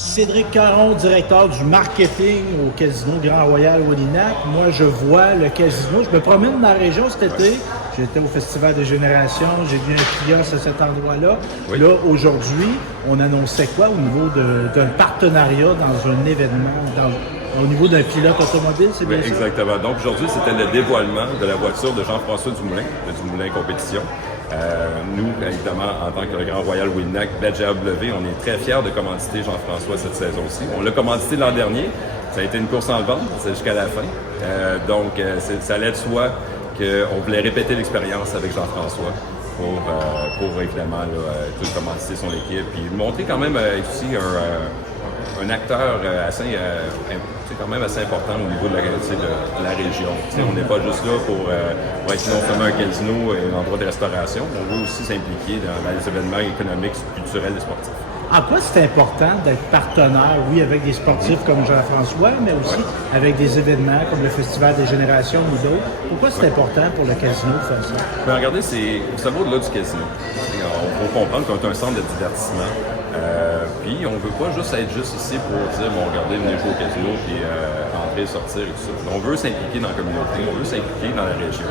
Cédric Caron, directeur du marketing au Casino Grand Royal Wolinak. Moi, je vois le casino. Je me promène dans la région cet été. J'étais au Festival des Générations. J'ai vu un kiosque à cet endroit-là. Oui. Là, aujourd'hui, on annonçait quoi au niveau d'un partenariat dans un événement, au niveau d'un pilote automobile, c'est bien Oui, ça? exactement. Donc aujourd'hui, c'était le dévoilement de la voiture de Jean-François Dumoulin, de Dumoulin Compétition. Nous, évidemment, en tant que le Grand Royal Wolinak, BJAW, on est très fiers de commanditer Jean-François cette saison-ci. On l'a commandité l'an dernier. Ça a été une course en vente, c'est jusqu'à la fin. Ça allait de soi qu'on voulait répéter l'expérience avec Jean-François pour évidemment tout commanditer son équipe. Puis montrer quand même aussi un acteur quand même assez important au niveau de la région. On n'est pas juste là pour être non seulement un casino et un endroit de restauration, on veut aussi s'impliquer dans les événements économiques, culturels et sportifs. En quoi c'est important d'être partenaire, oui, avec des sportifs comme Jean-François, mais aussi avec des événements comme le Festival des Générations ou d'autres? Pourquoi c'est important pour le casino de faire ça? Ben, regardez, ça va au-delà du casino. On faut comprendre qu'on est un centre de divertissement. Puis on veut pas juste être juste ici pour dire, bon, regardez, venez jouer au casino, puis entrer, sortir et tout ça. On veut s'impliquer dans la communauté, on veut s'impliquer dans la région.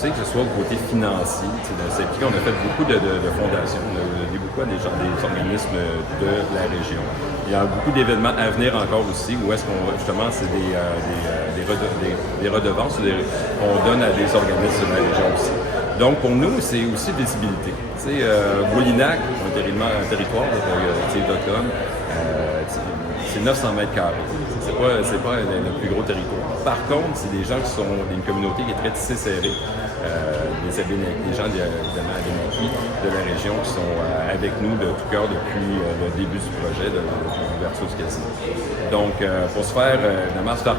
Que ce soit au côté financier, on a fait beaucoup de fondations, on a aidé beaucoup à des organismes de la région. Il y a beaucoup d'événements à venir encore aussi, où est-ce qu'on justement, c'est des redevances qu'on donne à des organismes de la région aussi. Donc pour nous, c'est aussi visibilité. Wolinak, un territoire autochtone, c'est 900 mètres carrés. C'est pas le plus gros territoire. Par contre, c'est des gens qui sont d'une communauté qui est très tissée serrée. Des gens évidemment Abénaki de la région qui sont avec nous de tout cœur depuis le début du projet de l'ouverture du casino. Donc, pour se faire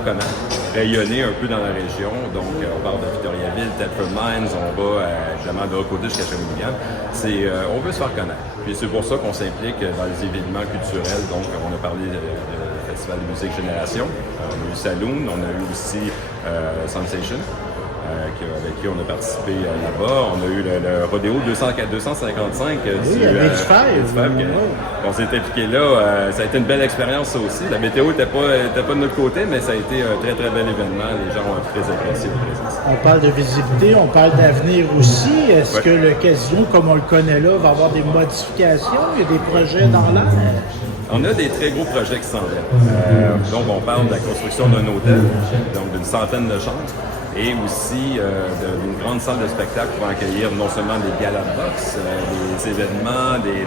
connaître, rayonner un peu dans la région, donc on parle de Victoriaville, Thetford Mines, on va évidemment de l'autre côté jusqu'à Shawinigan, on veut se faire connaître. Puis c'est pour ça qu'on s'implique dans les événements culturels, donc on a parlé du Festival de musique Génération, on a eu Saloon, on a eu aussi Sensation. Avec qui on a participé là-bas. On a eu le Rodéo 255 on s'est impliqué là. Ça a été une belle expérience, ça aussi. La météo n'était pas de notre côté, mais ça a été un très, très bel événement. Les gens ont très apprécié la présence. On parle de visibilité, on parle d'avenir aussi. Est-ce que le casino, comme on le connaît là, va avoir des modifications? Il y a des projets dans l'air? On a des très gros projets qui s'en viennent. Donc, on parle de la construction d'un hôtel, donc d'une centaine de chambres, et aussi d'une grande salle de spectacle pour accueillir non seulement des galas de boxe, des événements, des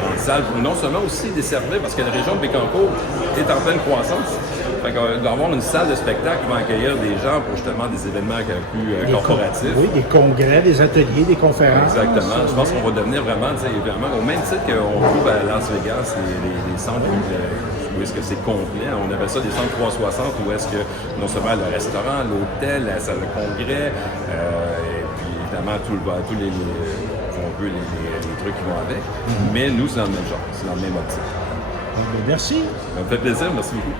grandes salles, pour non seulement aussi desservir, parce que la région de Bécancour est en pleine croissance. Fait qu'on doit avoir une salle de spectacle qui va accueillir des gens pour justement des événements plus corporatifs. Oui, des congrès, des ateliers, des conférences. Exactement. Je pense qu'on va devenir vraiment, au même titre qu'on trouve à Las Vegas, les centres où est-ce que c'est complet. On appelle ça des centres 360, où est-ce que non seulement le restaurant, l'hôtel, la salle de congrès, et puis évidemment tous les trucs qui vont avec. Mais nous, c'est dans le même genre, c'est dans le même optique. Merci. Ça me fait plaisir, merci beaucoup.